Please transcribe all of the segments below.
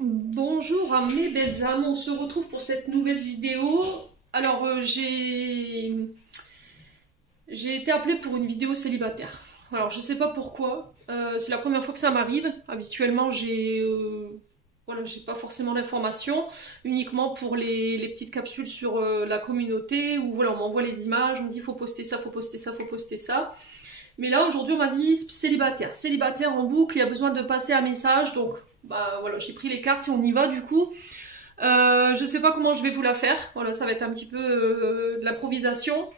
Bonjour à mes belles âmes, on se retrouve pour cette nouvelle vidéo. Alors j'ai été appelée pour une vidéo célibataire. Alors je sais pas pourquoi, c'est la première fois que ça m'arrive. Habituellement voilà, j'ai pas forcément d'informations, uniquement pour les petites capsules sur la communauté, où voilà, on m'envoie les images, on me dit faut poster ça, faut poster ça, faut poster ça. Mais là aujourd'hui on m'a dit célibataire, célibataire en boucle, il y a besoin de passer un message, donc bah voilà, j'ai pris les cartes et on y va du coup. Je sais pas comment je vais vous la faire, voilà, ça va être un petit peu de l'improvisation.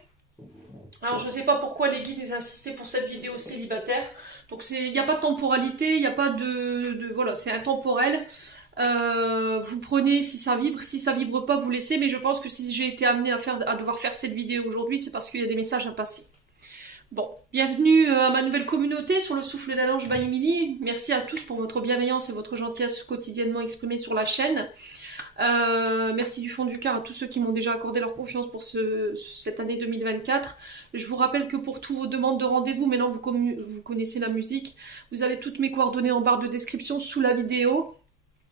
Alors je sais pas pourquoi les guides ont insisté pour cette vidéo célibataire, donc il n'y a pas de temporalité, il n'y a pas voilà, c'est intemporel. Vous prenez si ça vibre pas vous laissez, mais je pense que si j'ai été amenée à devoir faire cette vidéo aujourd'hui, c'est parce qu'il y a des messages à passer. Bon, bienvenue à ma nouvelle communauté sur le souffle d'un ange by Emily. Merci à tous pour votre bienveillance et votre gentillesse quotidiennement exprimée sur la chaîne. Merci du fond du cœur à tous ceux qui m'ont déjà accordé leur confiance pour cette année 2024. Je vous rappelle que pour toutes vos demandes de rendez-vous, maintenant vous connaissez la musique, vous avez toutes mes coordonnées en barre de description sous la vidéo.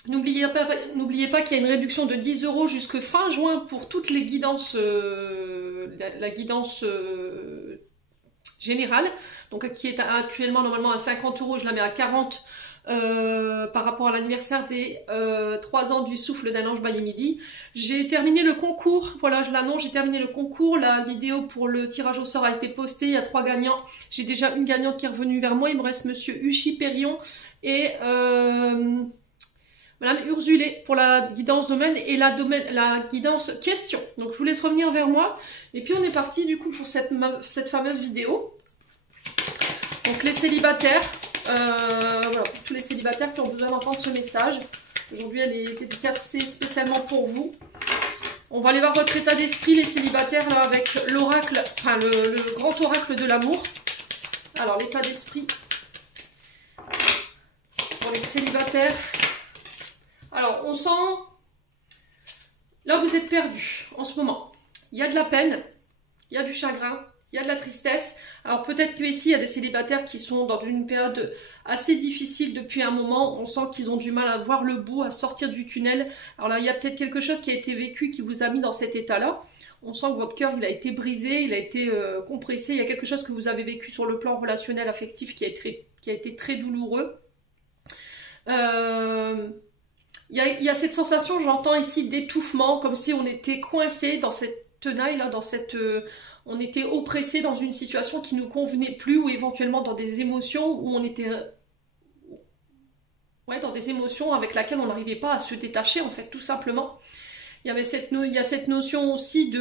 N'oubliez pas qu'il y a une réduction de 10 € jusque fin juin pour toutes les guidances, la guidance générale, donc qui est actuellement normalement à 50 €, je la mets à 40 par rapport à l'anniversaire des 3 ans du souffle d'un ange by Emily. J'ai terminé le concours, voilà je l'annonce, j'ai terminé le concours, la vidéo pour le tirage au sort a été postée, il y a 3 gagnants, j'ai déjà une gagnante qui est revenue vers moi, il me reste monsieur Uchi Périon et Madame Urzulé pour la guidance domaine et la guidance question. Donc je vous laisse revenir vers moi. Et puis on est parti du coup pour cette fameuse vidéo. Donc les célibataires, voilà, pour tous les célibataires qui ont besoin d'entendre ce message. Aujourd'hui elle est dédicacée spécialement pour vous. On va aller voir votre état d'esprit les célibataires là avec l'oracle, enfin le grand oracle de l'amour. Alors l'état d'esprit pour les célibataires. Alors, on sent, là vous êtes perdu en ce moment. Il y a de la peine, il y a du chagrin, il y a de la tristesse. Alors peut-être que ici, il y a des célibataires qui sont dans une période assez difficile depuis un moment. On sent qu'ils ont du mal à voir le bout, à sortir du tunnel. Alors là, il y a peut-être quelque chose qui a été vécu, qui vous a mis dans cet état-là. On sent que votre cœur, il a été brisé, il a été compressé. Il y a quelque chose que vous avez vécu sur le plan relationnel, affectif, qui a été très douloureux. Il y a cette sensation, j'entends ici, d'étouffement, comme si on était coincé dans cette tenaille, là, on était oppressé dans une situation qui ne nous convenait plus, ou éventuellement dans des émotions où on était... Ouais, dans des émotions avec lesquelles on n'arrivait pas à se détacher, en fait, tout simplement. Il y a cette notion aussi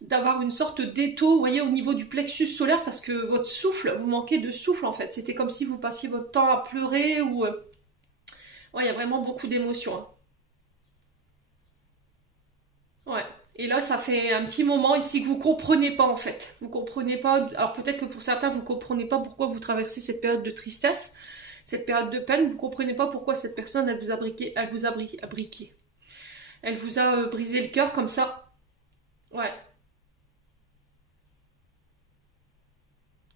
d'avoir une sorte d'étau, vous voyez, au niveau du plexus solaire, parce que votre souffle, vous manquez de souffle, en fait. C'était comme si vous passiez votre temps à pleurer, ou... Ouais, il y a vraiment beaucoup d'émotions. Hein. Ouais. Et là, ça fait un petit moment ici que vous comprenez pas en fait. Vous comprenez pas. Alors peut-être que pour certains, vous comprenez pas pourquoi vous traversez cette période de tristesse, cette période de peine. Vous comprenez pas pourquoi cette personne, elle vous a briqué, elle vous a briqué. Elle vous a brisé le cœur comme ça. Ouais.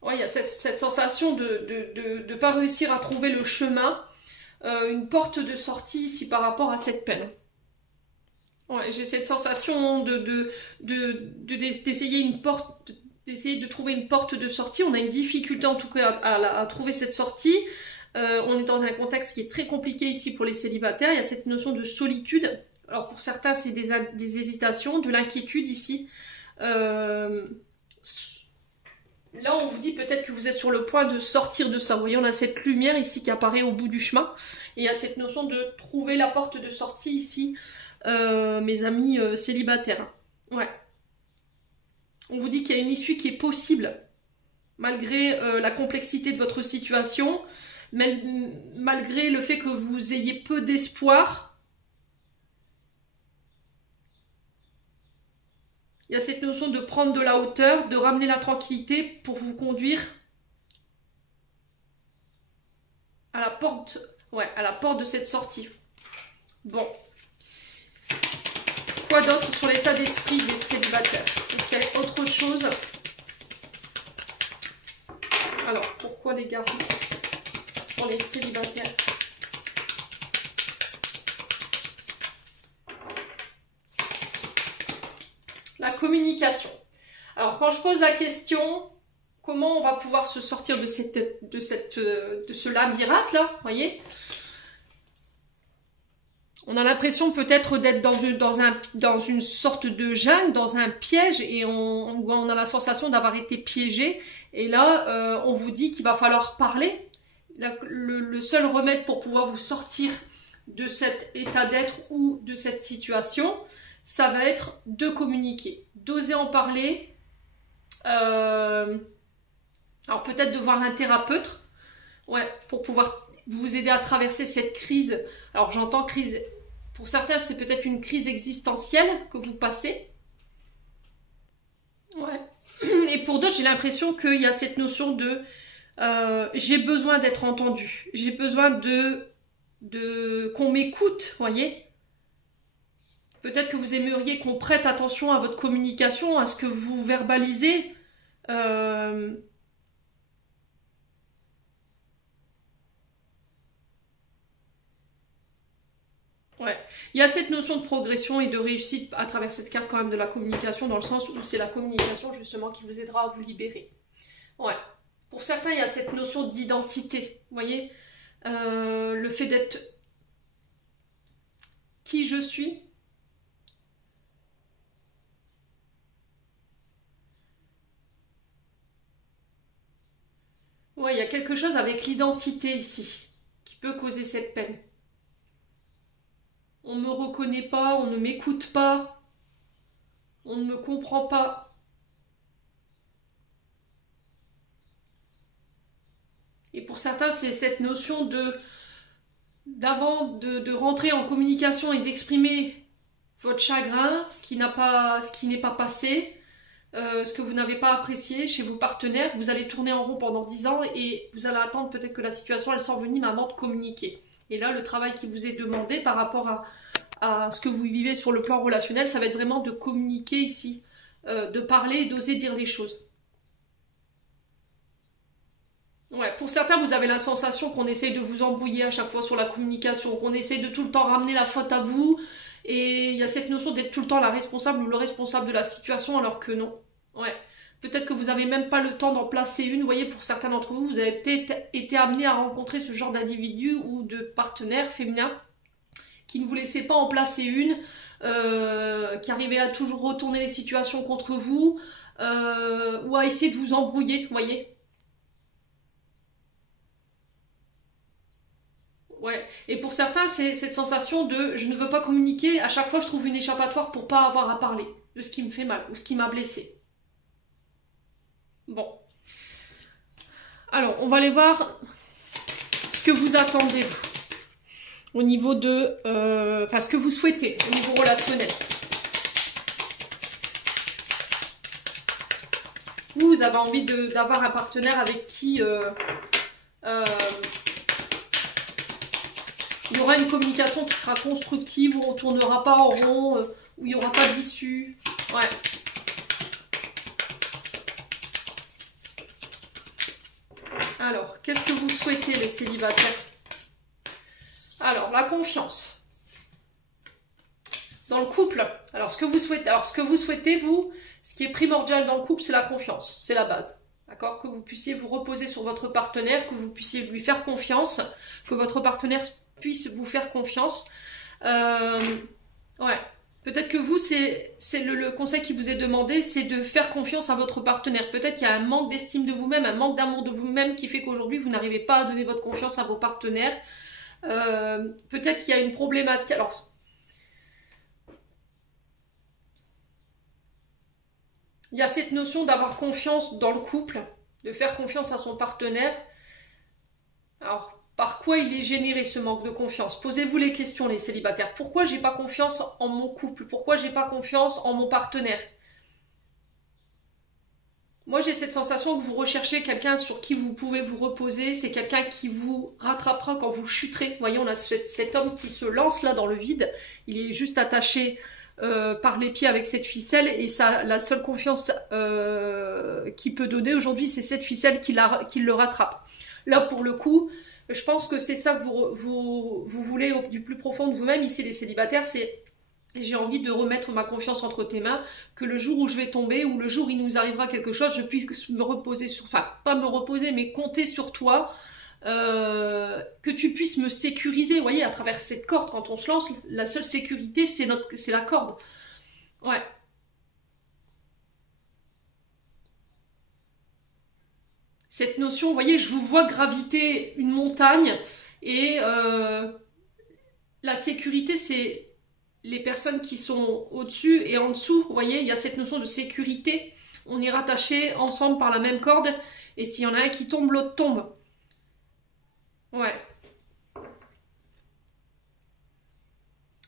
Ouais, il y a cette sensation de pas réussir à trouver le chemin. Une porte de sortie ici par rapport à cette peine. Ouais, j'ai cette sensation d'essayer une porte, d'essayer de trouver une porte de sortie. On a une difficulté en tout cas à trouver cette sortie. On est dans un contexte qui est très compliqué ici pour les célibataires. Il y a cette notion de solitude. Alors pour certains, c'est des hésitations, de l'inquiétude ici. Là, on vous dit peut-être que vous êtes sur le point de sortir de ça. Vous voyez, on a cette lumière ici qui apparaît au bout du chemin. Et il y a cette notion de trouver la porte de sortie ici, mes amis célibataires. Ouais. On vous dit qu'il y a une issue qui est possible, malgré la complexité de votre situation, malgré le fait que vous ayez peu d'espoir. Il y a cette notion de prendre de la hauteur, de ramener la tranquillité pour vous conduire à la porte, ouais, à la porte de cette sortie. Bon. Quoi d'autre sur l'état d'esprit des célibataires? Est-ce qu'il y a autre chose? Alors, pourquoi les garçons pour les célibataires? La communication. Alors, quand je pose la question, comment on va pouvoir se sortir de ce labyrinthe là, vous voyez? On a l'impression peut-être d'être dans une sorte de jungle, dans un piège, et on a la sensation d'avoir été piégé. Et là, on vous dit qu'il va falloir parler. Le seul remède pour pouvoir vous sortir de cet état d'être ou de cette situation, ça va être de communiquer, d'oser en parler. Alors peut-être de voir un thérapeute, ouais, pour pouvoir vous aider à traverser cette crise. Alors j'entends crise, pour certains c'est peut-être une crise existentielle que vous passez. Ouais. Et pour d'autres j'ai l'impression qu'il y a cette notion de j'ai besoin d'être entendu, j'ai besoin qu'on m'écoute, voyez. Peut-être que vous aimeriez qu'on prête attention à votre communication, à ce que vous verbalisez. Ouais, il y a cette notion de progression et de réussite à travers cette carte quand même de la communication, dans le sens où c'est la communication justement qui vous aidera à vous libérer. Ouais. Pour certains, il y a cette notion d'identité, vous voyez, le fait d'être qui je suis. Ouais, il y a quelque chose avec l'identité ici qui peut causer cette peine. On ne me reconnaît pas, on ne m'écoute pas, on ne me comprend pas. Et pour certains, c'est cette notion de rentrer en communication et d'exprimer votre chagrin, ce qui n'est pas passé, ce que vous n'avez pas apprécié chez vos partenaires. Vous allez tourner en rond pendant 10 ans et vous allez attendre peut-être que la situation elle s'envenime avant de communiquer. Et là, le travail qui vous est demandé par rapport à ce que vous vivez sur le plan relationnel, ça va être vraiment de communiquer ici, de parler et d'oser dire les choses. Ouais, pour certains, vous avez la sensation qu'on essaye de vous embrouiller à chaque fois sur la communication, qu'on essaye de tout le temps ramener la faute à vous, et il y a cette notion d'être tout le temps la responsable ou le responsable de la situation, alors que non. Ouais. Peut-être que vous n'avez même pas le temps d'en placer une. Vous voyez, pour certains d'entre vous, vous avez peut-être été amené à rencontrer ce genre d'individu ou de partenaire féminin qui ne vous laissait pas en placer une, qui arrivait à toujours retourner les situations contre vous, ou à essayer de vous embrouiller, vous voyez. Ouais, et pour certains, c'est cette sensation de je ne veux pas communiquer, à chaque fois je trouve une échappatoire pour pas avoir à parler de ce qui me fait mal ou ce qui m'a blessé. Bon. Alors, on va aller voir ce que vous attendez, vous, au niveau de... enfin, ce que vous souhaitez au niveau relationnel. Vous avez envie d'avoir un partenaire avec qui... il y aura une communication qui sera constructive, où on ne tournera pas en rond, où il n'y aura pas d'issue. Ouais. Alors, qu'est-ce que vous souhaitez, les célibataires? Alors, la confiance. Dans le couple, alors ce que vous souhaitez, vous, ce qui est primordial dans le couple, c'est la confiance. C'est la base. D'accord? Que vous puissiez vous reposer sur votre partenaire, que vous puissiez lui faire confiance, que votre partenaire puisse vous faire confiance. Ouais. Peut-être que vous, c'est le conseil qui vous est demandé, c'est de faire confiance à votre partenaire. Peut-être qu'il y a un manque d'estime de vous-même, un manque d'amour de vous-même qui fait qu'aujourd'hui, vous n'arrivez pas à donner votre confiance à vos partenaires. Peut-être qu'il y a une problématique... Alors, il y a cette notion d'avoir confiance dans le couple, de faire confiance à son partenaire. Alors, par quoi il est généré ce manque de confiance? Posez-vous les questions, les célibataires. Pourquoi j'ai pas confiance en mon couple? Pourquoi j'ai pas confiance en mon partenaire? Moi, j'ai cette sensation que vous recherchez quelqu'un sur qui vous pouvez vous reposer. C'est quelqu'un qui vous rattrapera quand vous chuterez. Vous voyez, on a cet homme qui se lance là dans le vide. Il est juste attaché par les pieds avec cette ficelle. Et ça, la seule confiance qu'il peut donner aujourd'hui, c'est cette ficelle qui le rattrape. Là, pour le coup... Je pense que c'est ça que vous voulez du plus profond de vous-même, ici les célibataires, c'est Et j'ai envie de remettre ma confiance entre tes mains, que le jour où je vais tomber, ou le jour où il nous arrivera quelque chose, je puisse me reposer sur... Enfin, pas me reposer, mais compter sur toi, que tu puisses me sécuriser. Vous voyez, à travers cette corde, quand on se lance, la seule sécurité, c'est la corde. Ouais. Cette notion, vous voyez, je vous vois graviter une montagne, et la sécurité, c'est les personnes qui sont au-dessus et en dessous. Vous voyez, il y a cette notion de sécurité. On est rattachés ensemble par la même corde, et s'il y en a un qui tombe, l'autre tombe. Ouais.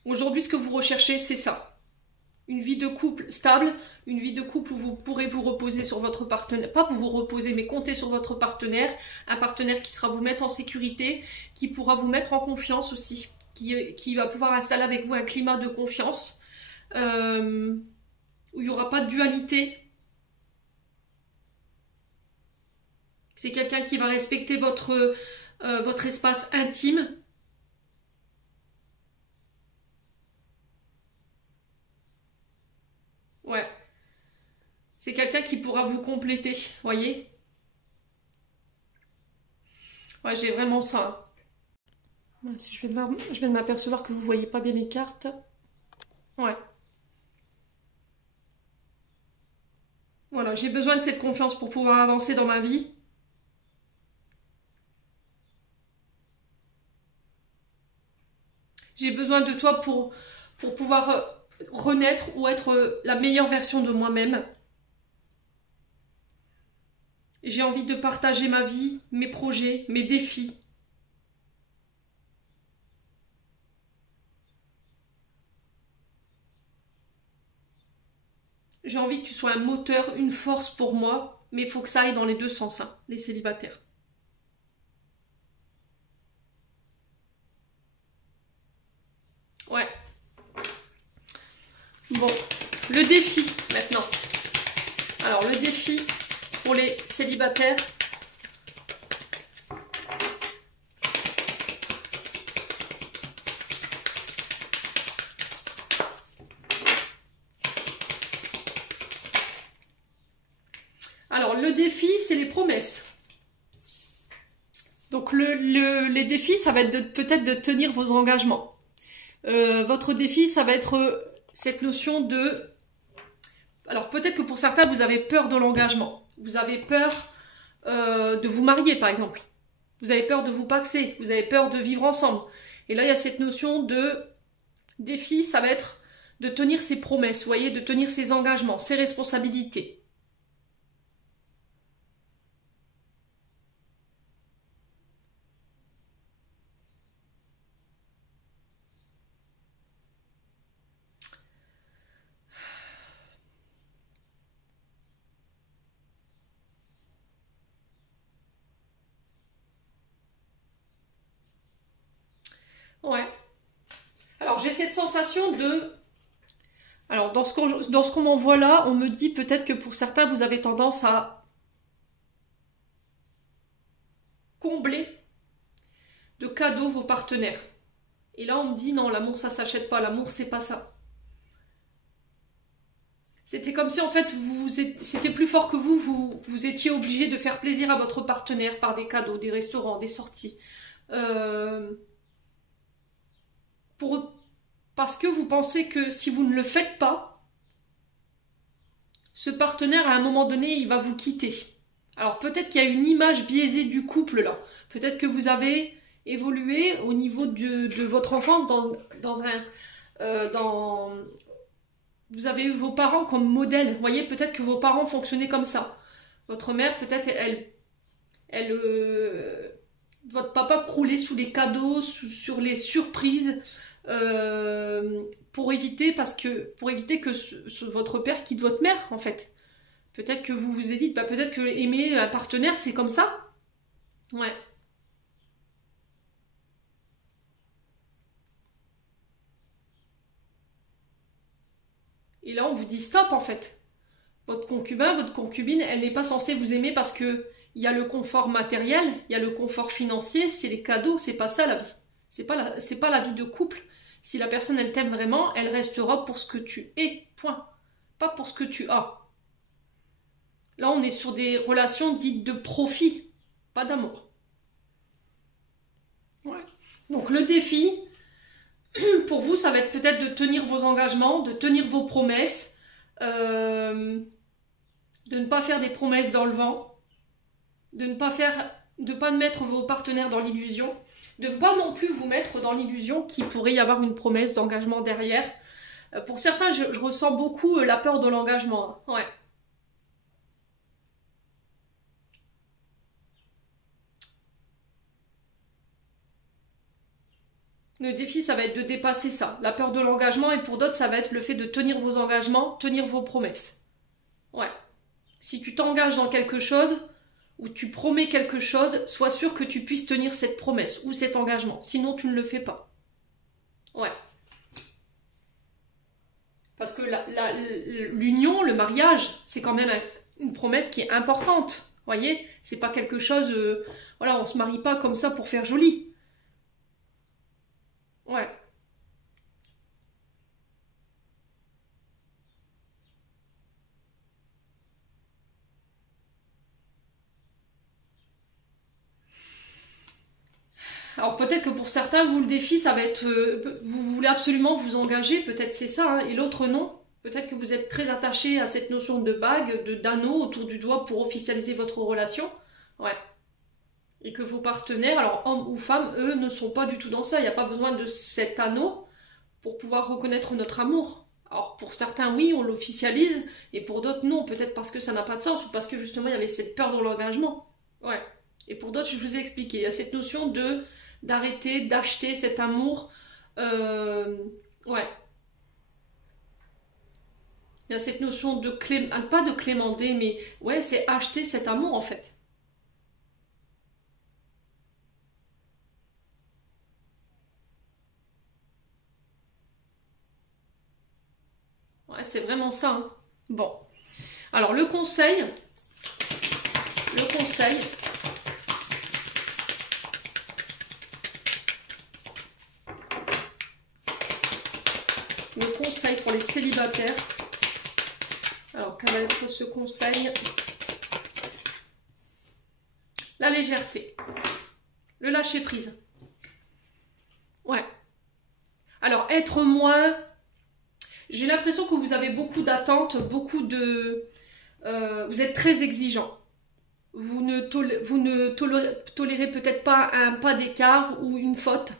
Aujourd'hui, ce que vous recherchez, c'est ça. Une vie de couple stable, une vie de couple où vous pourrez vous reposer sur votre partenaire. Pas pour vous reposer, mais compter sur votre partenaire. Un partenaire qui sera vous mettre en sécurité, qui pourra vous mettre en confiance aussi. Qui va pouvoir installer avec vous un climat de confiance. Où il n'y aura pas de dualité. C'est quelqu'un qui va respecter votre espace intime. Ouais. C'est quelqu'un qui pourra vous compléter, voyez. Ouais, j'ai vraiment ça. Ouais, si je viens de m'apercevoir que vous voyez pas bien les cartes. Ouais. Voilà, j'ai besoin de cette confiance pour pouvoir avancer dans ma vie. J'ai besoin de toi pour pouvoir renaître ou être la meilleure version de moi-même. J'ai envie de partager ma vie, mes projets, mes défis. J'ai envie que tu sois un moteur, une force pour moi, mais il faut que ça aille dans les deux sens, hein, les célibataires. Ouais. Bon, le défi maintenant. Alors le défi pour les célibataires. Alors le défi, c'est les promesses. Donc les défis, ça va être peut-être de tenir vos engagements. Votre défi, ça va être cette notion de... Alors peut-être que pour certains, vous avez peur de l'engagement. Vous avez peur de vous marier, par exemple. Vous avez peur de vous paxer. Vous avez peur de vivre ensemble. Et là, il y a cette notion de défi, ça va être de tenir ses promesses, vous voyez, de tenir ses engagements, ses responsabilités. Ouais. Alors, j'ai cette sensation de... Alors, dans ce qu'on m'envoie là, on me dit peut-être que pour certains, vous avez tendance à combler de cadeaux vos partenaires. Et là, on me dit, non, l'amour, ça s'achète pas. L'amour, c'est pas ça. C'était comme si, en fait, c'était plus fort que vous étiez obligé de faire plaisir à votre partenaire par des cadeaux, des restaurants, des sorties. Parce que vous pensez que si vous ne le faites pas, ce partenaire, à un moment donné, il va vous quitter. Alors peut-être qu'il y a une image biaisée du couple là. Peut-être que vous avez évolué au niveau de votre enfance vous avez eu vos parents comme modèle. Vous voyez, peut-être que vos parents fonctionnaient comme ça. Votre mère, peut-être, votre papa croulait sous les cadeaux, sur les surprises. Pour éviter que votre père quitte votre mère, en fait. Peut-être que vous vous êtes dit, bah, peut-être que aimer un partenaire, c'est comme ça. Ouais. Et là, on vous dit stop, en fait. Votre concubin, votre concubine, elle n'est pas censée vous aimer parce que il y a le confort matériel, il y a le confort financier, c'est les cadeaux, c'est pas ça la vie. C'est pas la vie de couple. Si la personne, elle t'aime vraiment, elle restera pour ce que tu es, point. Pas pour ce que tu as. Là, on est sur des relations dites de profit, pas d'amour. Ouais. Donc le défi, pour vous, ça va être peut-être de tenir vos engagements, de tenir vos promesses, de ne pas faire des promesses dans le vent, de ne pas mettre vos partenaires dans l'illusion, de ne pas non plus vous mettre dans l'illusion qu'il pourrait y avoir une promesse d'engagement derrière. Pour certains, je ressens beaucoup la peur de l'engagement. Ouais. Le défi, ça va être de dépasser ça, la peur de l'engagement, et pour d'autres, ça va être le fait de tenir vos engagements, tenir vos promesses. Ouais. Si tu t'engages dans quelque chose, ou tu promets quelque chose, sois sûr que tu puisses tenir cette promesse, ou cet engagement. Sinon, tu ne le fais pas. Ouais. Parce que l'union, le mariage, c'est quand même une promesse qui est importante. Voyez, c'est pas quelque chose... voilà, on se marie pas comme ça pour faire joli. Ouais. Alors peut-être que pour certains, vous, le défi, ça va être... vous voulez absolument vous engager, peut-être c'est ça, hein, et l'autre non. Peut-être que vous êtes très attaché à cette notion de bague, d'anneau autour du doigt pour officialiser votre relation. Ouais. Et que vos partenaires, alors hommes ou femmes, eux, ne sont pas du tout dans ça. Il n'y a pas besoin de cet anneau pour pouvoir reconnaître notre amour. Alors pour certains, oui, on l'officialise, et pour d'autres, non. Peut-être parce que ça n'a pas de sens, ou parce que justement, il y avait cette peur de l'engagement. Ouais. Et pour d'autres, je vous ai expliqué, il y a cette notion d'arrêter, d'acheter cet amour. Ouais. Il y a cette notion de pas de clémenter, mais ouais, c'est acheter cet amour en fait. Ouais, c'est vraiment ça. Hein. Bon. Alors le conseil, le conseil, pour les célibataires. Alors, quel va être ce conseil? La légèreté. Le lâcher prise. Ouais. Alors, être moins... J'ai l'impression que vous avez beaucoup d'attentes, beaucoup de... vous êtes très exigeant. Vous ne tolérez peut-être pas un pas d'écart ou une faute.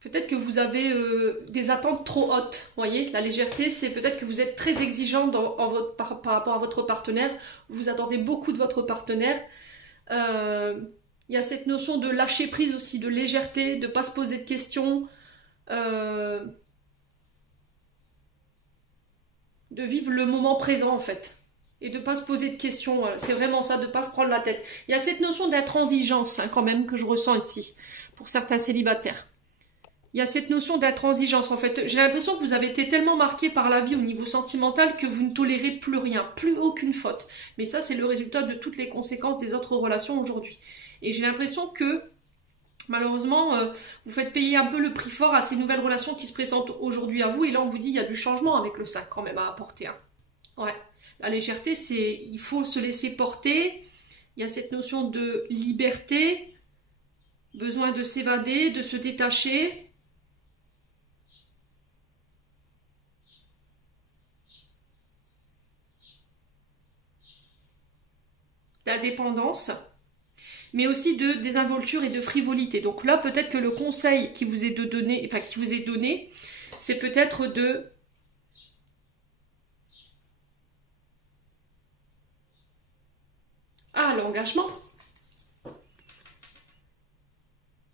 Peut-être que vous avez des attentes trop hautes, voyez. La légèreté, c'est peut-être que vous êtes très exigeant par rapport à votre partenaire. Vous attendez beaucoup de votre partenaire. Il y a cette notion de lâcher prise aussi, de légèreté, de ne pas se poser de questions. De vivre le moment présent, en fait. Et de ne pas se poser de questions. C'est vraiment ça, de ne pas se prendre la tête. Il y a cette notion d'intransigeance, hein, quand même, que je ressens ici, pour certains célibataires. Il y a cette notion d'intransigeance en fait. J'ai l'impression que vous avez été tellement marqué par la vie au niveau sentimental que vous ne tolérez plus rien, plus aucune faute. Mais ça, c'est le résultat de toutes les conséquences des autres relations aujourd'hui. Et j'ai l'impression que, malheureusement, vous faites payer un peu le prix fort à ces nouvelles relations qui se présentent aujourd'hui à vous. Et là, on vous dit, il y a du changement avec le 5 quand même à apporter. Hein. Ouais. La légèreté, c'est, il faut se laisser porter. Il y a cette notion de liberté, besoin de s'évader, de se détacher. La dépendance, mais aussi de désinvolture et de frivolité. Donc là, peut-être que le conseil qui vous est donné, c'est peut-être de l'engagement.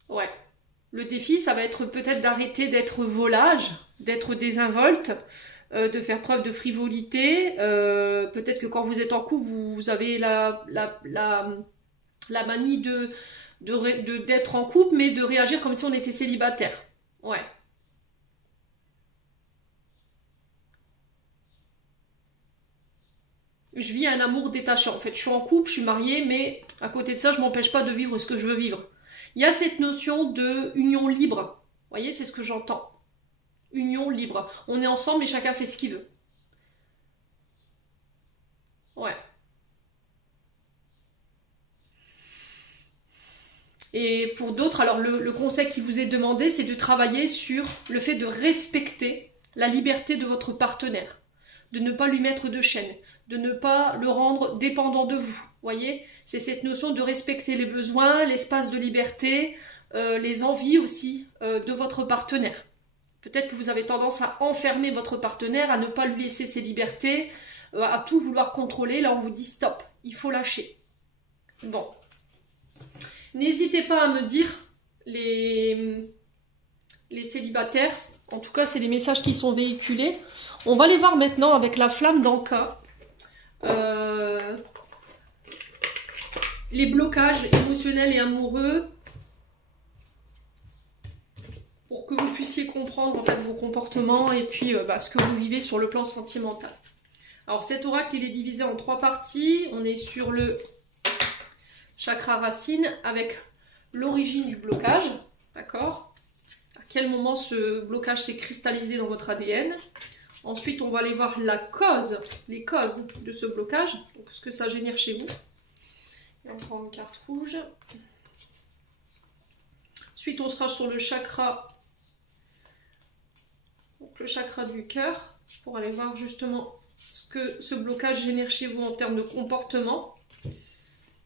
Ouais. Le défi, ça va être peut-être d'arrêter d'être volage, d'être désinvolte, de faire preuve de frivolité. Peut-être que quand vous êtes en couple, vous avez la manie d'être en couple, mais de réagir comme si on était célibataire. Ouais. je vis un amour détaché. En fait, je suis en couple, je suis mariée, mais à côté de ça, je m'empêche pas de vivre ce que je veux vivre. Il y a cette notion de union libre. Vous voyez, c'est ce que j'entends. Union libre. On est ensemble et chacun fait ce qu'il veut. Ouais. Et pour d'autres, alors le conseil qui vous est demandé, c'est de travailler sur le fait de respecter la liberté de votre partenaire, de ne pas lui mettre de chaîne, de ne pas le rendre dépendant de vous. Voyez, c'est cette notion de respecter les besoins, l'espace de liberté, les envies aussi de votre partenaire. Peut-être que vous avez tendance à enfermer votre partenaire, à ne pas lui laisser ses libertés, à tout vouloir contrôler. Là, on vous dit stop, il faut lâcher. Bon. N'hésitez pas à me dire, les célibataires, en tout cas c'est les messages qui sont véhiculés. On va les voir maintenant avec la flamme d'Anka. Les blocages émotionnels et amoureux, pour que vous puissiez comprendre en fait vos comportements et puis ce que vous vivez sur le plan sentimental. Alors cet oracle il est divisé en 3 parties. On est sur le chakra racine avec l'origine du blocage, d'accord? À quel moment ce blocage s'est cristallisé dans votre ADN? Ensuite, on va aller voir la cause, les causes de ce blocage, donc ce que ça génère chez vous. Et on prend une carte rouge. Ensuite, on sera sur le chakra, donc le chakra du cœur, pour aller voir justement ce que ce blocage génère chez vous en termes de comportement.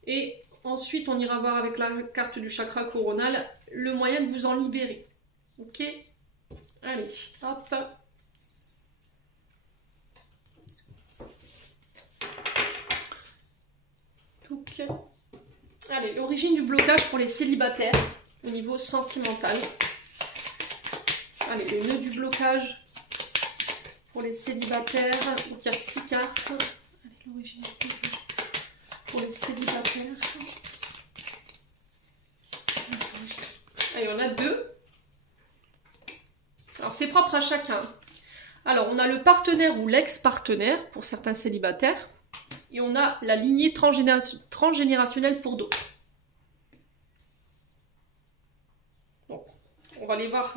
Et ensuite, on ira voir avec la carte du chakra coronal le moyen de vous en libérer. Ok? Allez, hop. Touc. Allez, l'origine du blocage pour les célibataires au niveau sentimental. Allez, le nœud du blocage pour les célibataires. Donc il y a 6 cartes. Allez, l'origine du blocage pour les célibataires. Allez, on a 2. Alors, c'est propre à chacun. Alors, on a le partenaire ou l'ex-partenaire pour certains célibataires. Et on a la lignée transgénérationnelle pour d'autres. Donc, on va aller voir...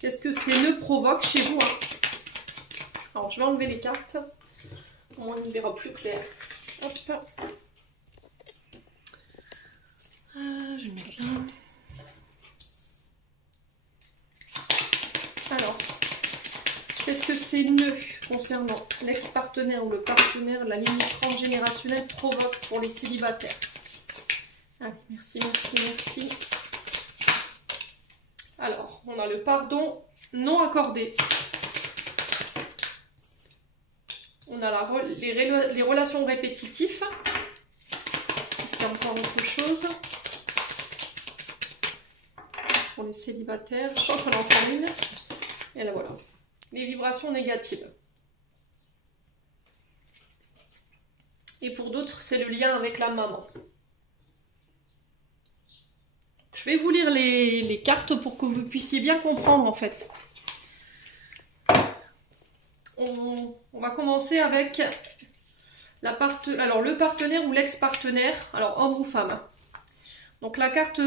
qu'est-ce que ces nœuds provoquent chez vous, hein. Alors, je vais enlever les cartes. On y verra plus clair. Hop. Je vais mettre là. Alors, qu'est-ce que ces nœuds concernant l'ex-partenaire ou le partenaire, la ligne transgénérationnelle provoque pour les célibataires? Allez, merci, merci, merci. Alors, on a le pardon non accordé. On a les relations répétitives. Est-ce qu'il y a encore autre chose? Pour les célibataires, je sens qu'on en prend une. Et là voilà. Les vibrations négatives. Et pour d'autres, c'est le lien avec la maman. Je vais vous lire les cartes pour que vous puissiez bien comprendre en fait. On va commencer avec le partenaire ou l'ex-partenaire, alors homme ou femme. Donc la carte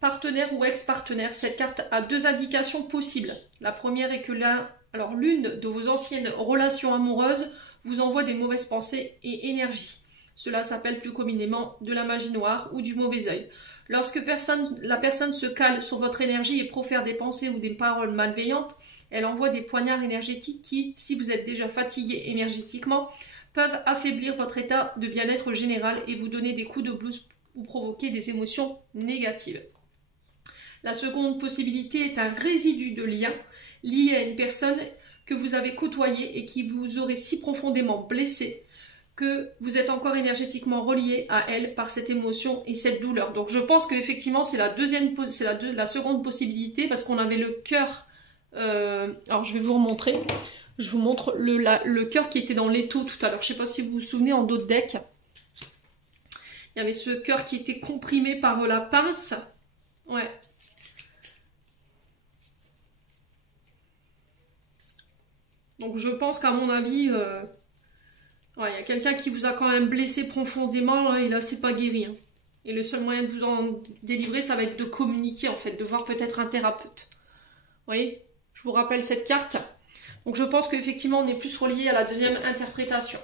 partenaire ou ex-partenaire, cette carte a 2 indications possibles. La première est que l'une de vos anciennes relations amoureuses vous envoie des mauvaises pensées et énergies. Cela s'appelle plus communément de la magie noire ou du mauvais œil. Lorsque la personne se cale sur votre énergie et profère des pensées ou des paroles malveillantes, elle envoie des poignards énergétiques qui, si vous êtes déjà fatigué énergétiquement, peuvent affaiblir votre état de bien-être général et vous donner des coups de blues ou provoquer des émotions négatives. La seconde possibilité est un résidu de lien lié à une personne que vous avez côtoyée et qui vous aurait si profondément blessé que vous êtes encore énergétiquement relié à elle par cette émotion et cette douleur. Donc je pense qu'effectivement c'est la seconde possibilité parce qu'on avait le cœur. Alors je vais vous remontrer. Je vous montre le cœur qui était dans l'étau tout à l'heure. Je ne sais pas si vous vous souvenez en dos de deck. Il y avait ce cœur qui était comprimé par la pince. Ouais. Donc je pense qu'à mon avis, ouais, y a quelqu'un qui vous a quand même blessé profondément, et là c'est pas guéri. Hein. Et le seul moyen de vous en délivrer, ça va être de communiquer en fait, de voir peut-être un thérapeute. Vous voyez, je vous rappelle cette carte. Donc je pense qu'effectivement on est plus relié à la deuxième interprétation.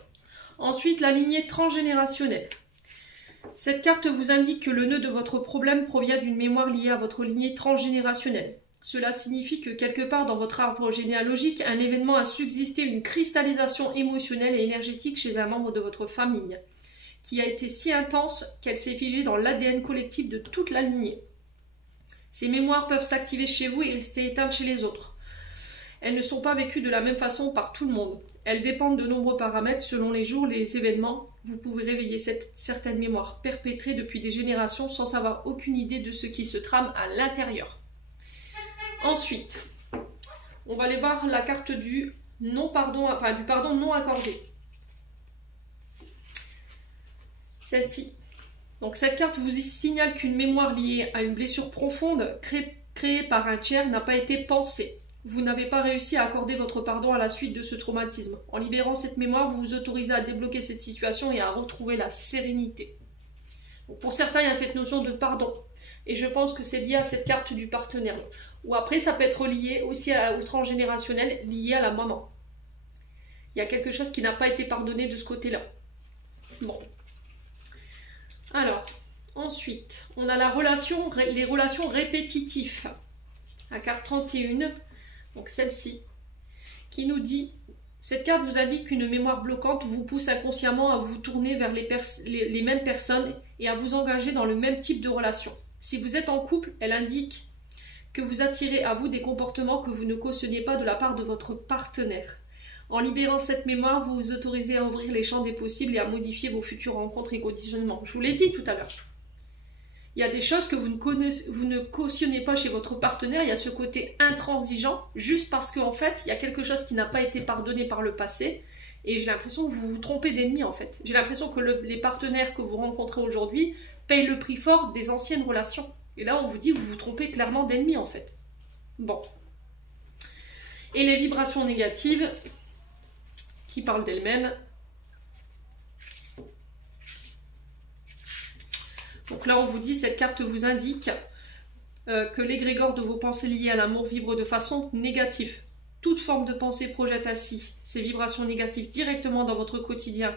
Ensuite, la lignée transgénérationnelle. Cette carte vous indique que le nœud de votre problème provient d'une mémoire liée à votre lignée transgénérationnelle. Cela signifie que quelque part dans votre arbre généalogique, un événement a subsisté, une cristallisation émotionnelle et énergétique chez un membre de votre famille, qui a été si intense qu'elle s'est figée dans l'ADN collectif de toute la lignée. Ces mémoires peuvent s'activer chez vous et rester éteintes chez les autres. Elles ne sont pas vécues de la même façon par tout le monde. Elles dépendent de nombreux paramètres selon les jours, les événements. Vous pouvez réveiller certaines mémoires perpétrées depuis des générations sans avoir aucune idée de ce qui se trame à l'intérieur. Ensuite, on va aller voir la carte du non-pardon, enfin du pardon non accordé. Celle-ci. Donc cette carte vous signale qu'une mémoire liée à une blessure profonde créée par un tiers n'a pas été pensée. Vous n'avez pas réussi à accorder votre pardon à la suite de ce traumatisme. En libérant cette mémoire, vous vous autorisez à débloquer cette situation et à retrouver la sérénité. Donc pour certains, il y a cette notion de pardon. Et je pense que c'est lié à cette carte du partenaire. Ou après, ça peut être lié aussi au transgénérationnel, lié à la maman. Il y a quelque chose qui n'a pas été pardonné de ce côté-là. Bon. Alors, ensuite, on a les relations répétitives. La carte 31. Donc celle-ci, qui nous dit, cette carte vous indique qu'une mémoire bloquante vous pousse inconsciemment à vous tourner vers les mêmes personnes et à vous engager dans le même type de relation. Si vous êtes en couple, elle indique que vous attirez à vous des comportements que vous ne cautionnez pas de la part de votre partenaire. En libérant cette mémoire, vous vous autorisez à ouvrir les champs des possibles et à modifier vos futures rencontres et conditionnements. Je vous l'ai dit tout à l'heure. Il y a des choses que vous ne cautionnez pas chez votre partenaire. Il y a ce côté intransigeant, juste parce qu'en fait, il y a quelque chose qui n'a pas été pardonné par le passé. Et j'ai l'impression que vous vous trompez d'ennemi, en fait. J'ai l'impression que les partenaires que vous rencontrez aujourd'hui payent le prix fort des anciennes relations. Et là, on vous dit que vous vous trompez clairement d'ennemi, en fait. Bon. Et les vibrations négatives, qui parlent d'elles-mêmes. Donc là, on vous dit, cette carte vous indique que l'égrégore de vos pensées liées à l'amour vibre de façon négative. Toute forme de pensée projette ainsi ces vibrations négatives directement dans votre quotidien,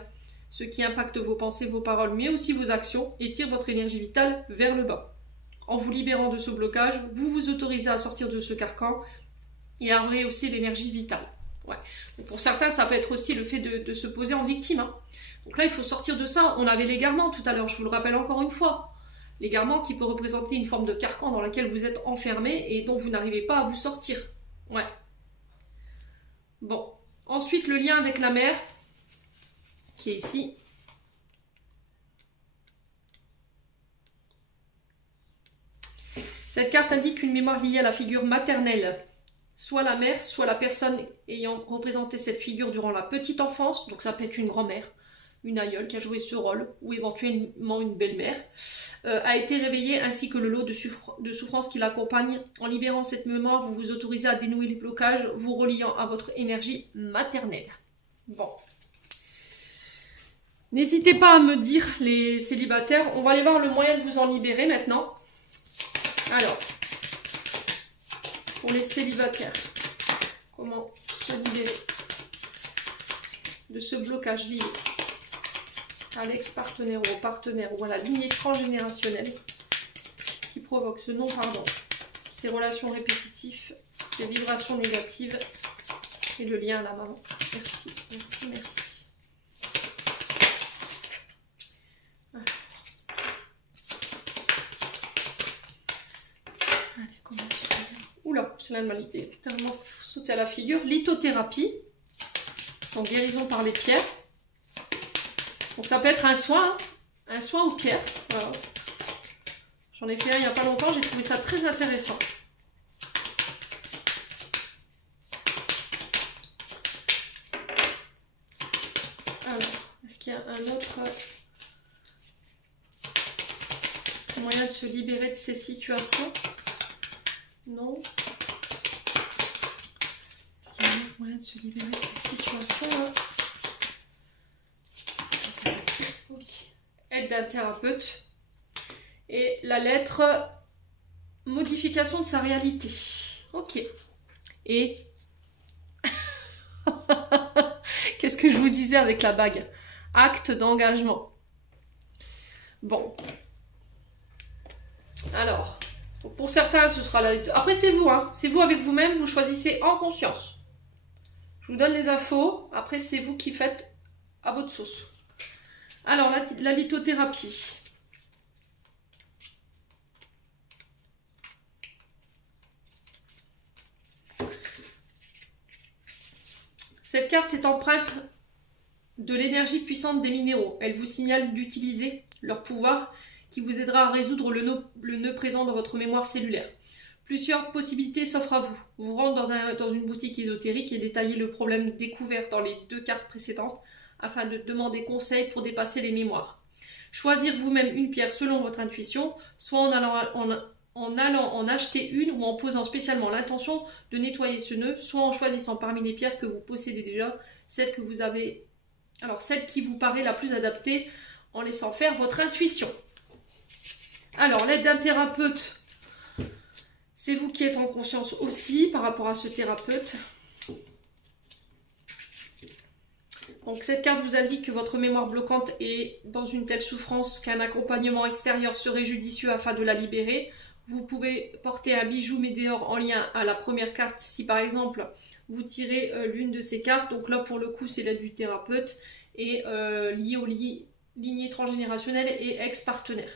ce qui impacte vos pensées, vos paroles, mais aussi vos actions et tire votre énergie vitale vers le bas. En vous libérant de ce blocage, vous vous autorisez à sortir de ce carcan et à rehausser l'énergie vitale. Ouais. Donc pour certains, ça peut être aussi le fait de se poser en victime. Hein. Donc là, il faut sortir de ça. On avait l'égarement tout à l'heure, je vous le rappelle encore une fois. L'égarement qui peut représenter une forme de carcan dans laquelle vous êtes enfermé et dont vous n'arrivez pas à vous sortir. Ouais. Bon. Ensuite, le lien avec la mère, qui est ici. Cette carte indique une mémoire liée à la figure maternelle. Soit la mère, soit la personne ayant représenté cette figure durant la petite enfance, donc ça peut être une grand-mère, une aïeule qui a joué ce rôle, ou éventuellement une belle-mère, a été réveillée ainsi que le lot de souffrance qui l'accompagne. En libérant cette mémoire, vous vous autorisez à dénouer les blocages, vous reliant à votre énergie maternelle. Bon. N'hésitez pas à me dire, les célibataires, on va aller voir le moyen de vous en libérer maintenant. Alors, pour les célibataires, comment se libérer de ce blocage lié à l'ex-partenaire ou au partenaire ou à la lignée transgénérationnelle qui provoque ce non-pardon, ces relations répétitives, ces vibrations négatives et le lien à la maman. Merci, merci, merci. Oula, celle-là m'a tellement sauté à la figure. Lithothérapie, donc guérison par les pierres. Donc ça peut être un soin aux pierres. Voilà. J'en ai fait un il n'y a pas longtemps, j'ai trouvé ça très intéressant. Alors, est-ce qu'il y a un autre moyen de se libérer de ces situations? Non. Est-ce qu'il y a moyen de se libérer de ces situations-là. Okay. Aide d'un thérapeute. Et la lettre, modification de sa réalité. Ok. Et qu'est-ce que je vous disais avec la bague? Acte d'engagement. Bon. Alors, pour certains, ce sera la... Après, c'est vous, hein. C'est vous avec vous-même, vous choisissez en conscience. Je vous donne les infos. Après, c'est vous qui faites à votre sauce. Alors, la lithothérapie. Cette carte est empreinte de l'énergie puissante des minéraux. Elle vous signale d'utiliser leur pouvoir qui vous aidera à résoudre le nœud présent dans votre mémoire cellulaire. Plusieurs possibilités s'offrent à vous. Vous rentrez dans une boutique ésotérique et détaillez le problème découvert dans les 2 cartes précédentes afin de demander conseil pour dépasser les mémoires. Choisir vous-même une pierre selon votre intuition, soit en allant en acheter une ou en posant spécialement l'intention de nettoyer ce nœud, soit en choisissant parmi les pierres que vous possédez déjà, celle qui vous paraît la plus adaptée, en laissant faire votre intuition. Alors, l'aide d'un thérapeute, c'est vous qui êtes en conscience aussi par rapport à ce thérapeute. Donc, cette carte vous indique que votre mémoire bloquante est dans une telle souffrance qu'un accompagnement extérieur serait judicieux afin de la libérer. Vous pouvez porter un bijou météore en lien à la première carte si par exemple vous tirez l'une de ces cartes. Donc là pour le coup c'est l'aide du thérapeute et lié aux lignées transgénérationnelles et ex-partenaires.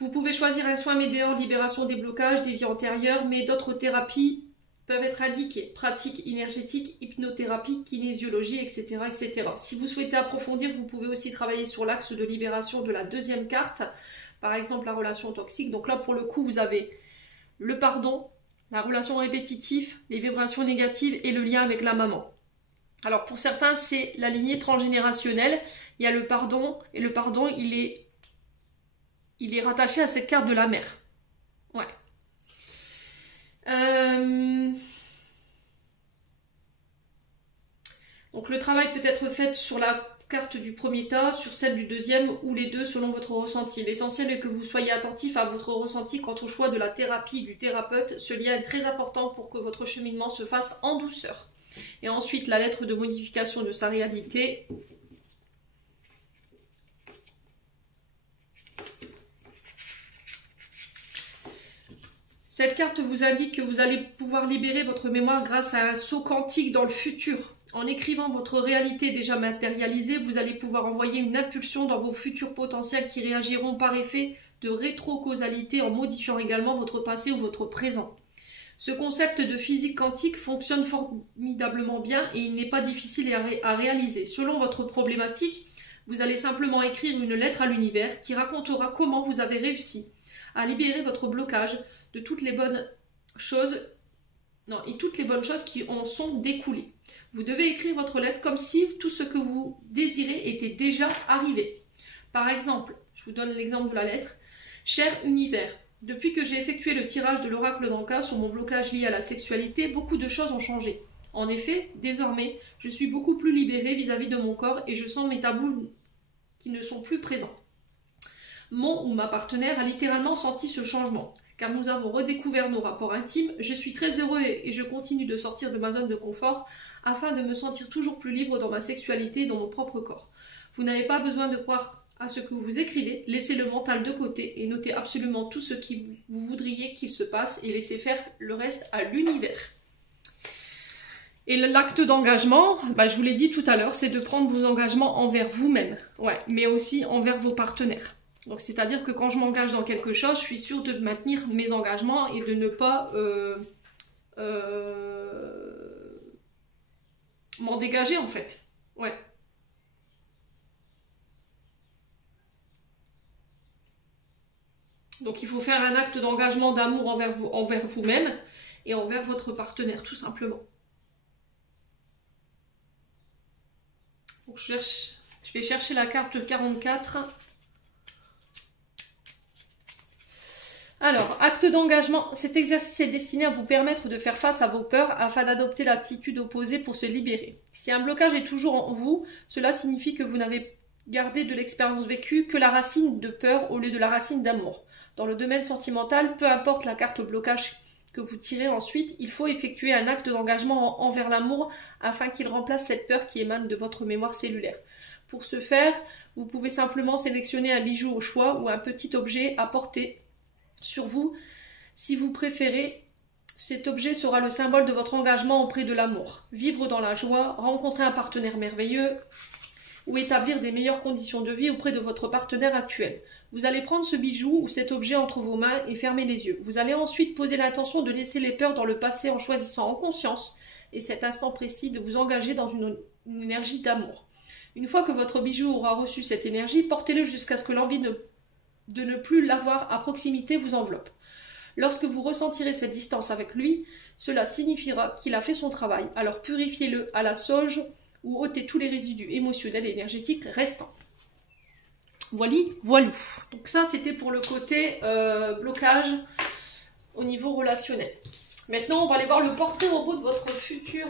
Vous pouvez choisir un soin météore, libération des blocages, des vies antérieures, mais d'autres thérapies peuvent être indiquées. Pratique énergétique, hypnothérapie, kinésiologie, etc., etc. Si vous souhaitez approfondir, vous pouvez aussi travailler sur l'axe de libération de la deuxième carte. Par exemple, la relation toxique. Donc là, pour le coup, vous avez le pardon, la relation répétitive, les vibrations négatives et le lien avec la maman. Alors, pour certains, c'est la lignée transgénérationnelle. Il y a le pardon, et le pardon, il est rattaché à cette carte de la mère. Ouais. Donc, le travail peut être fait sur la carte du premier tas, sur celle du deuxième ou les deux selon votre ressenti. L'essentiel est que vous soyez attentif à votre ressenti quant au choix de la thérapie du thérapeute. Ce lien est très important pour que votre cheminement se fasse en douceur. Et ensuite, la lettre de modification de sa réalité. Cette carte vous indique que vous allez pouvoir libérer votre mémoire grâce à un saut quantique dans le futur. En écrivant votre réalité déjà matérialisée, vous allez pouvoir envoyer une impulsion dans vos futurs potentiels qui réagiront par effet de rétrocausalité en modifiant également votre passé ou votre présent. Ce concept de physique quantique fonctionne formidablement bien et il n'est pas difficile à réaliser. Selon votre problématique, vous allez simplement écrire une lettre à l'univers qui racontera comment vous avez réussi à libérer votre blocage de toutes les bonnes choses et toutes les bonnes choses qui en sont découlées. Vous devez écrire votre lettre comme si tout ce que vous désirez était déjà arrivé. Par exemple, je vous donne l'exemple de la lettre. Cher univers, depuis que j'ai effectué le tirage de l'oracle d'Anka sur mon blocage lié à la sexualité, beaucoup de choses ont changé. En effet, désormais, je suis beaucoup plus libérée vis-à-vis de mon corps et je sens mes tabous qui ne sont plus présents. Mon ou ma partenaire a littéralement senti ce changement, car nous avons redécouvert nos rapports intimes. Je suis très heureux et je continue de sortir de ma zone de confort afin de me sentir toujours plus libre dans ma sexualité et dans mon propre corps. Vous n'avez pas besoin de croire à ce que vous écrivez, laissez le mental de côté et notez absolument tout ce que vous voudriez qu'il se passe et laissez faire le reste à l'univers. Et l'acte d'engagement, je vous l'ai dit tout à l'heure, c'est de prendre vos engagements envers vous-même, mais aussi envers vos partenaires. Donc c'est-à-dire que quand je m'engage dans quelque chose, je suis sûre de maintenir mes engagements et de ne pas m'en dégager en fait. Ouais. Donc il faut faire un acte d'engagement d'amour envers vous-même et envers votre partenaire tout simplement. Donc je vais chercher la carte 44. Alors, acte d'engagement. Cet exercice est destiné à vous permettre de faire face à vos peurs afin d'adopter l'attitude opposée pour se libérer. Si un blocage est toujours en vous, cela signifie que vous n'avez gardé de l'expérience vécue que la racine de peur au lieu de la racine d'amour. Dans le domaine sentimental, peu importe la carte blocage que vous tirez ensuite, il faut effectuer un acte d'engagement envers l'amour afin qu'il remplace cette peur qui émane de votre mémoire cellulaire. Pour ce faire, vous pouvez simplement sélectionner un bijou au choix ou un petit objet à porter sur vous. Si vous préférez, cet objet sera le symbole de votre engagement auprès de l'amour. Vivre dans la joie, rencontrer un partenaire merveilleux ou établir des meilleures conditions de vie auprès de votre partenaire actuel. Vous allez prendre ce bijou ou cet objet entre vos mains et fermer les yeux. Vous allez ensuite poser l'intention de laisser les peurs dans le passé en choisissant en conscience et cet instant précis de vous engager dans une énergie d'amour. Une fois que votre bijou aura reçu cette énergie, portez-le jusqu'à ce que l'envie de ne plus l'avoir à proximité vous enveloppe. Lorsque vous ressentirez cette distance avec lui, cela signifiera qu'il a fait son travail. Alors purifiez-le à la sauge ou ôtez tous les résidus émotionnels et énergétiques restants. Voilou. Donc ça, c'était pour le côté blocage au niveau relationnel. Maintenant, on va aller voir le portrait robot de votre futur...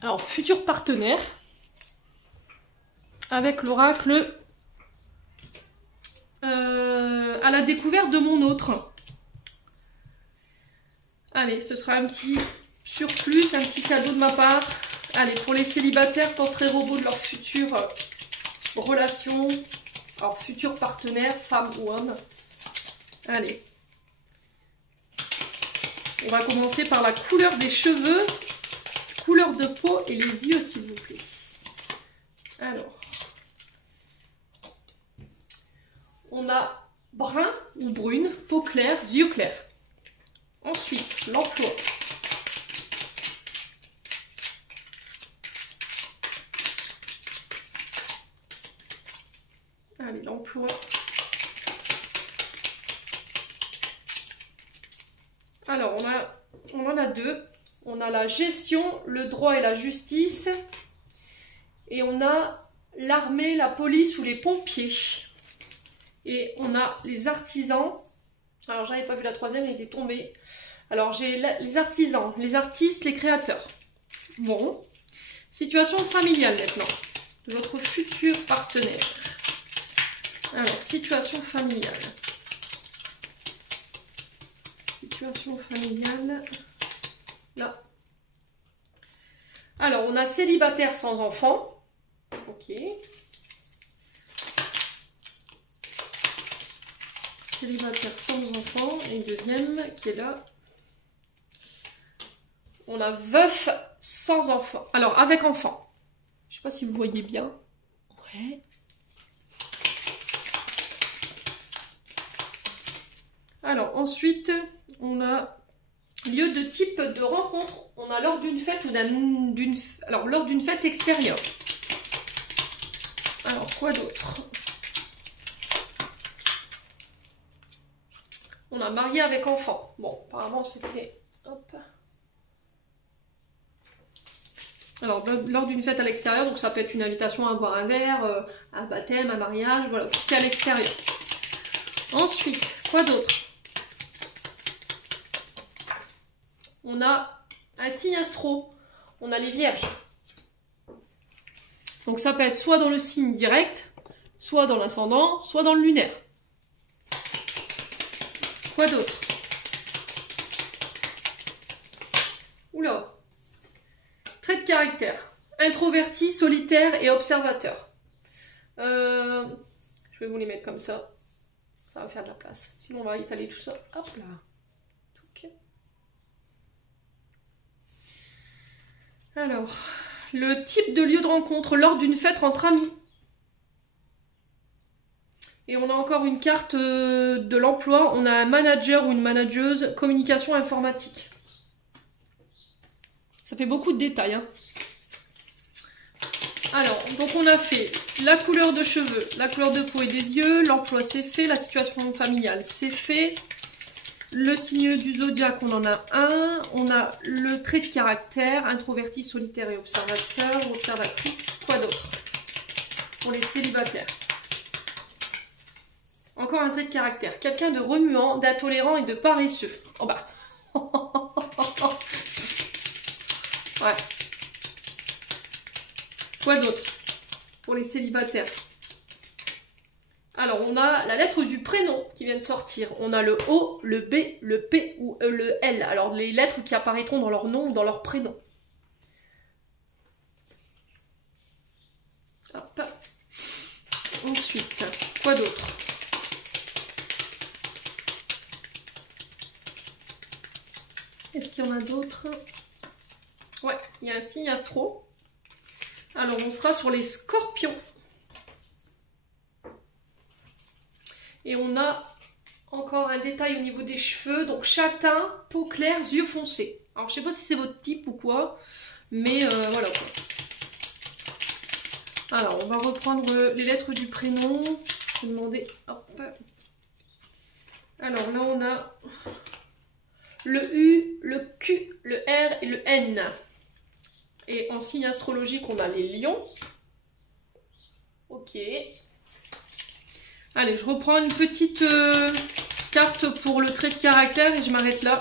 Alors, futur partenaire avec l'oracle à la découverte de mon autre. Allez, ce sera un petit surplus, un petit cadeau de ma part. Allez, pour les célibataires, portrait robot de leur future relation, alors futur partenaire, femme ou homme. Allez. On va commencer par la couleur des cheveux, couleur de peau et les yeux, s'il vous plaît. Alors, on a brun ou brune, peau claire, yeux clairs. Ensuite, l'emploi. Allez, l'emploi. Alors, on en a deux. On a la gestion, le droit et la justice. Et on a l'armée, la police ou les pompiers. Et on a les artisans. Alors, j'avais pas vu la troisième, elle était tombée. Alors, j'ai les artisans, les artistes, les créateurs. Bon. Situation familiale maintenant. De votre futur partenaire. Alors, situation familiale. Situation familiale. Là. Alors, on a célibataire sans enfant. Ok. Célibataire sans enfant. Et une deuxième qui est là. On a veuf sans enfant. Alors, avec enfant. Je ne sais pas si vous voyez bien. Ouais. Alors, ensuite, on a lieu de type de rencontre. On a lors d'une fête ou alors, lors d'une fête extérieure. Alors, quoi d'autre? On a marié avec enfant. Bon, apparemment, c'était... Hop. Alors, lors d'une fête à l'extérieur, donc ça peut être une invitation à boire un verre, un baptême, un mariage, voilà, tout ce qui est à l'extérieur. Ensuite, quoi d'autre? On a un signe astro, on a les vierges. Donc ça peut être soit dans le signe direct, soit dans l'ascendant, soit dans le lunaire. Quoi d'autre? Oula. Trait de caractère. Introverti, solitaire et observateur. Je vais vous les mettre comme ça. Ça va faire de la place. Sinon on va étaler tout ça. Hop là. Ok. Alors, le type de lieu de rencontre lors d'une fête entre amis. Et on a encore une carte de l'emploi. On a un manager ou une manageuse, communication informatique. Ça fait beaucoup de détails. Hein. Alors, donc on a fait la couleur de cheveux, la couleur de peau et des yeux, l'emploi c'est fait, la situation familiale c'est fait. Le signe du zodiaque, on en a un. On a le trait de caractère, introverti, solitaire et observateur ou observatrice. Quoi d'autre pour les célibataires? Encore un trait de caractère. Quelqu'un de remuant, d'intolérant et de paresseux. Oh bah. Ouais. Quoi d'autre pour les célibataires? Alors, on a la lettre du prénom qui vient de sortir. On a le O, le B, le P ou le L. Alors, les lettres qui apparaîtront dans leur nom ou dans leur prénom. Hop. Ensuite, quoi d'autre? Est-ce qu'il y en a d'autres? Ouais, il y a un signe astro. Alors, on sera sur les scorpions. Et on a encore un détail au niveau des cheveux. Donc, châtain, peau claire, yeux foncés. Alors, je sais pas si c'est votre type ou quoi. Mais voilà quoi. Alors, on va reprendre les lettres du prénom. Je vais demander... Hop. Alors, là, on a le U, le Q, le R et le N. Et en signe astrologique, on a les lions. Ok. Allez, je reprends une petite carte pour le trait de caractère et je m'arrête là.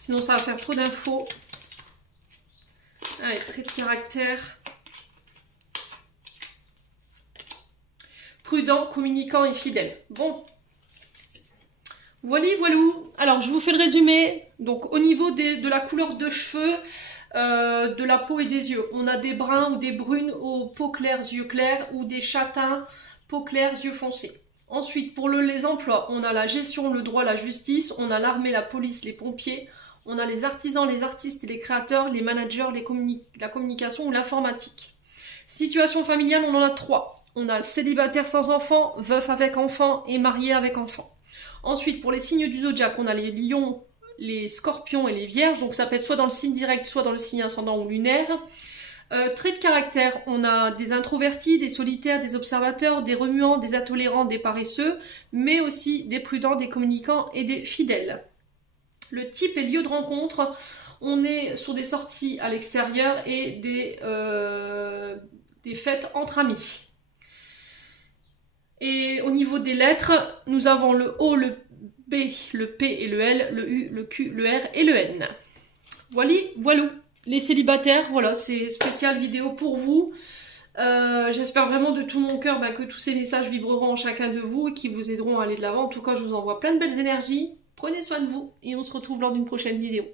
Sinon, ça va faire trop d'infos. Allez, trait de caractère. Prudent, communicant et fidèle. Bon. Voilà, voilou. Alors, je vous fais le résumé. Donc, au niveau de la couleur de cheveux, de la peau et des yeux, on a des bruns ou des brunes aux peaux claires, yeux clairs, ou des châtains, peau claire, yeux foncés. Ensuite, pour les emplois, on a la gestion, le droit, la justice, on a l'armée, la police, les pompiers, on a les artisans, les artistes et les créateurs, les managers, la communication ou l'informatique. Situation familiale, on en a 3. On a le célibataire sans enfant, veuf avec enfant et marié avec enfant. Ensuite, pour les signes du zodiaque, on a les lions, les scorpions et les vierges. Donc ça peut être soit dans le signe direct, soit dans le signe ascendant ou lunaire. Trait de caractère, on a des introvertis, des solitaires, des observateurs, des remuants, des intolérants, des paresseux, mais aussi des prudents, des communicants et des fidèles. Le type et lieu de rencontre, on est sur des sorties à l'extérieur et des fêtes entre amis. Et au niveau des lettres, nous avons le O, le B, le P et le L, le U, le Q, le R et le N. Voilà, voilou. Les célibataires, voilà, c'est spécial vidéo pour vous. J'espère vraiment de tout mon cœur que tous ces messages vibreront en chacun de vous et qui vous aideront à aller de l'avant. En tout cas, je vous envoie plein de belles énergies. Prenez soin de vous et on se retrouve lors d'une prochaine vidéo.